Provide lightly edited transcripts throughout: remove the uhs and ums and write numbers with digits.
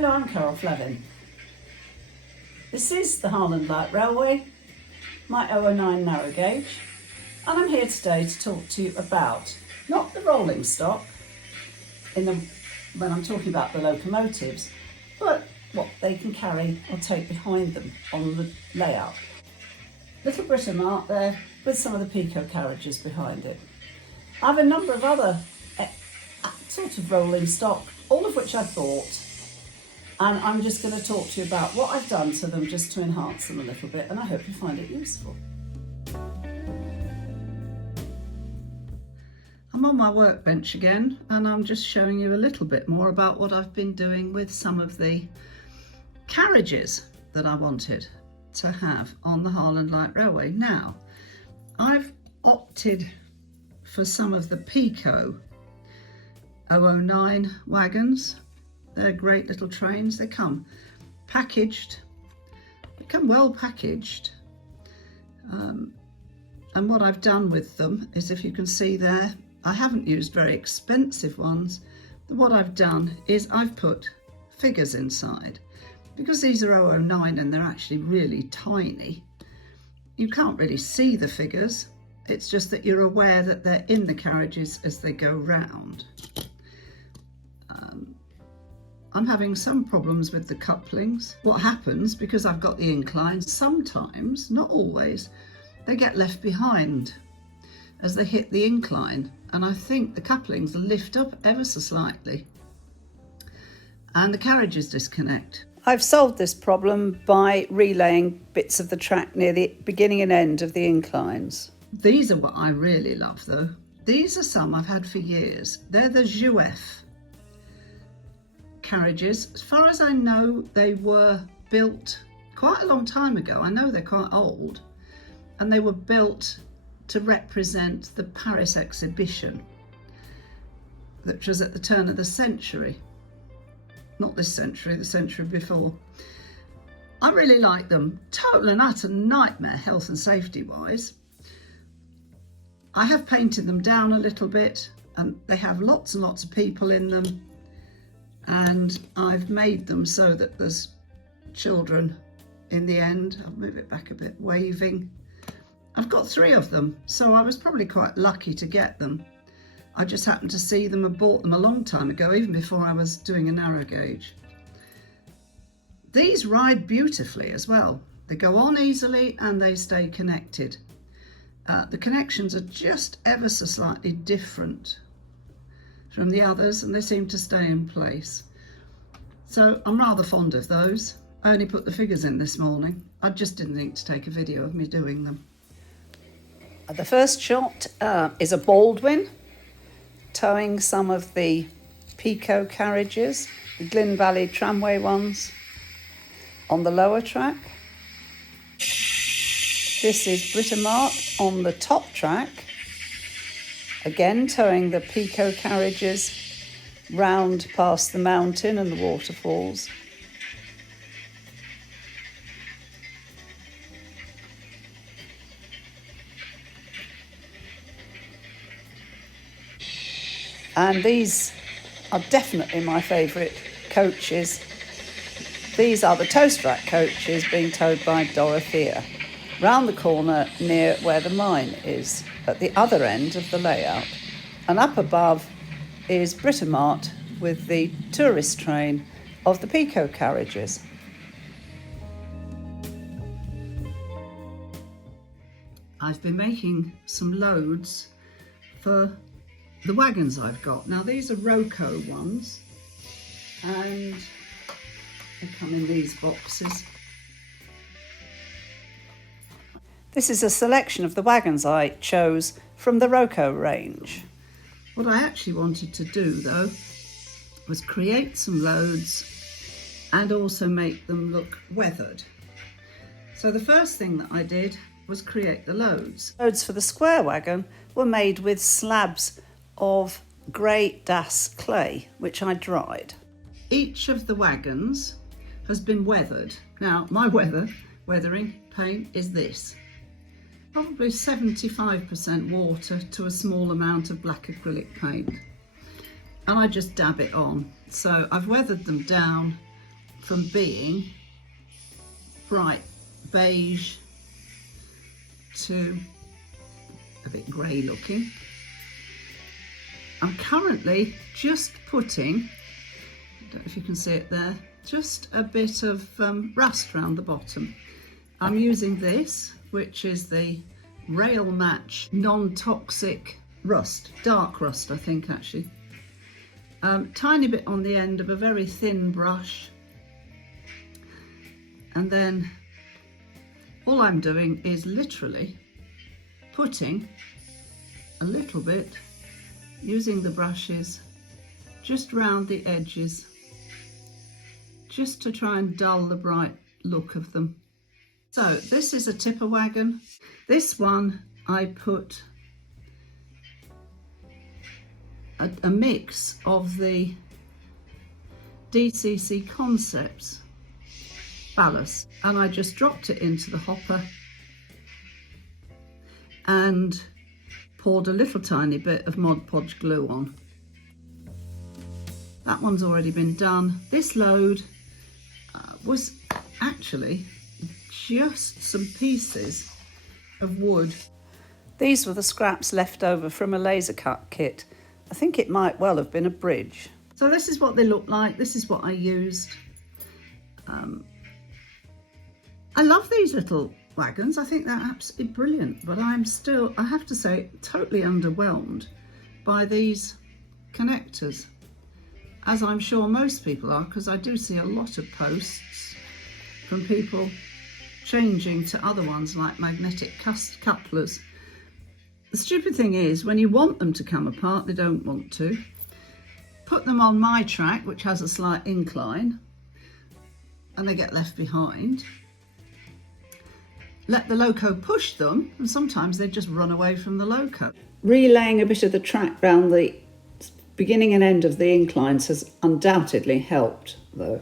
Hello, I'm Carol Flevin. This is the Harland Light Railway, my OO9 narrow gauge, and I'm here today to talk to you about not the rolling stock when I'm talking about the locomotives, but what they can carry or take behind them on the layout. Little Britomart there with some of the Peco carriages behind it. I have a number of other sort of rolling stock, all of which I've bought, and I'm just going to talk to you about what I've done to them just to enhance them a little bit, and I hope you find it useful. I'm on my workbench again, and I'm just showing you a little bit more about what I've been doing with some of the carriages that I wanted to have on the Harland Light Railway. Now, I've opted for some of the Peco OO9 wagons. They're great little trains. They come packaged, they come well packaged. And what I've done with them is, if you can see there, I haven't used very expensive ones. What I've done is I've put figures inside. Because these are OO9 and they're actually really tiny, you can't really see the figures. It's just that you're aware that they're in the carriages as they go round. I'm having some problems with the couplings. What happens, because I've got the inclines, sometimes, not always, they get left behind as they hit the incline, and I think the couplings lift up ever so slightly and the carriages disconnect. I've solved this problem by relaying bits of the track near the beginning and end of the inclines. These are what I really love though. These are some I've had for years. They're the Jouef carriages. As far as I know, they were built quite a long time ago. I know they're quite old, and they were built to represent the Paris exhibition, which was at the turn of the century. Not this century, the century before. I really like them. Total and utter nightmare health and safety wise. I have painted them down a little bit, and they have lots and lots of people in them, and I've made them so that there's children in the end. I'll move it back a bit, waving. I've got 3 of them, so I was probably quite lucky to get them. I just happened to see them and bought them a long time ago, even before I was doing a narrow gauge. These ride beautifully as well. They go on easily and they stay connected. The connections are just ever so slightly different from the others, and they seem to stay in place. So I'm rather fond of those. I only put the figures in this morning. I just didn't think to take a video of me doing them. The first shot is a Baldwin towing some of the Peco carriages, the Glyn Valley tramway ones, on the lower track. This is Britomart on the top track, again towing the Peco carriages round past the mountain and the waterfalls. And these are definitely my favourite coaches. These are the Toastrack coaches being towed by Dorothea, round the corner near where the mine is, at the other end of the layout. And up above is Britomart with the tourist train of the Peco carriages. I've been making some loads for the wagons I've got. Now these are Roco ones, and they come in these boxes. This is a selection of the wagons I chose from the Roco range. What I actually wanted to do though was create some loads and also make them look weathered. So the first thing that I did was create the loads. Loads for the square wagon were made with slabs of grey Das clay, which I dried. Each of the wagons has been weathered. Now my weathering paint is this. Probably 75% water to a small amount of black acrylic paint. And I just dab it on. So I've weathered them down from being bright beige to a bit grey looking. I'm currently just putting, I don't know if you can see it there, just a bit of rust around the bottom. I'm using this, which is the Rail Match non-toxic rust, dark rust I think actually. Tiny bit on the end of a very thin brush, and then all I'm doing is literally putting a little bit, using the brushes just round the edges, just to try and dull the bright look of them. So this is a tipper wagon. This one I put a mix of the DCC Concepts ballast, and I just dropped it into the hopper and poured a little tiny bit of Mod Podge glue on. That one's already been done. This load was actually just some pieces of wood. These were the scraps left over from a laser cut kit. I think it might well have been a bridge. So this is what they look like. This is what I used. I love these little wagons. I think they're absolutely brilliant, but I'm still, I have to say, totally underwhelmed by these connectors, as I'm sure most people are, because I do see a lot of posts from people changing to other ones like magnetic couplers. The stupid thing is, when you want them to come apart, they don't want to. Put them on my track, which has a slight incline, and they get left behind. Let the loco push them, and sometimes they just run away from the loco. Relaying a bit of the track round the beginning and end of the inclines has undoubtedly helped, though.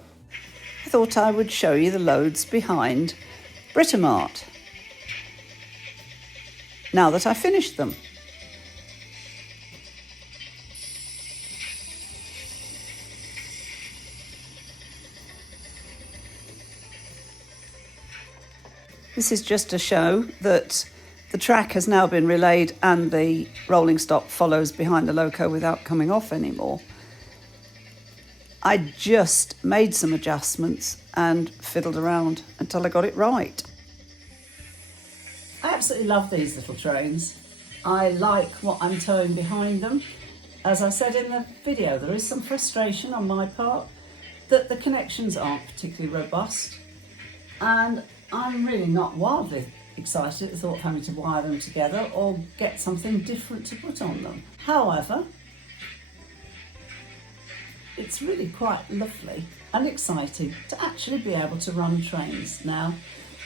I thought I would show you the loads behind Britomart now that I finished them. This is just to show that the track has now been relayed and the rolling stock follows behind the loco without coming off anymore. I just made some adjustments and fiddled around until I got it right. I absolutely love these little trains. I like what I'm towing behind them. As I said in the video, there is some frustration on my part that the connections aren't particularly robust, and I'm really not wildly excited at the thought of having to wire them together or get something different to put on them. However, it's really quite lovely and exciting to actually be able to run trains now.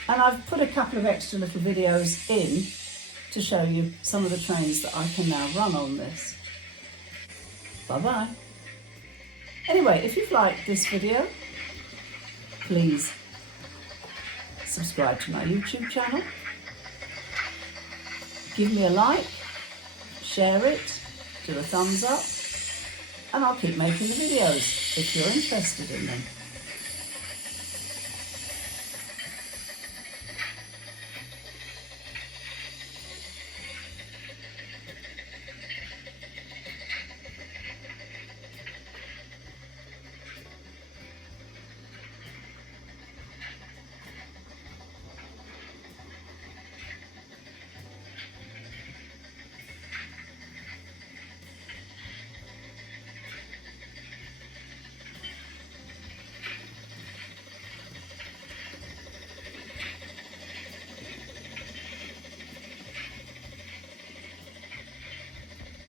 And I've put a couple of extra little videos in to show you some of the trains that I can now run on this. Bye-bye. Anyway, if you've liked this video, please subscribe to my YouTube channel. Give me a like, share it, do a thumbs up, and I'll keep making the videos if you're interested in them.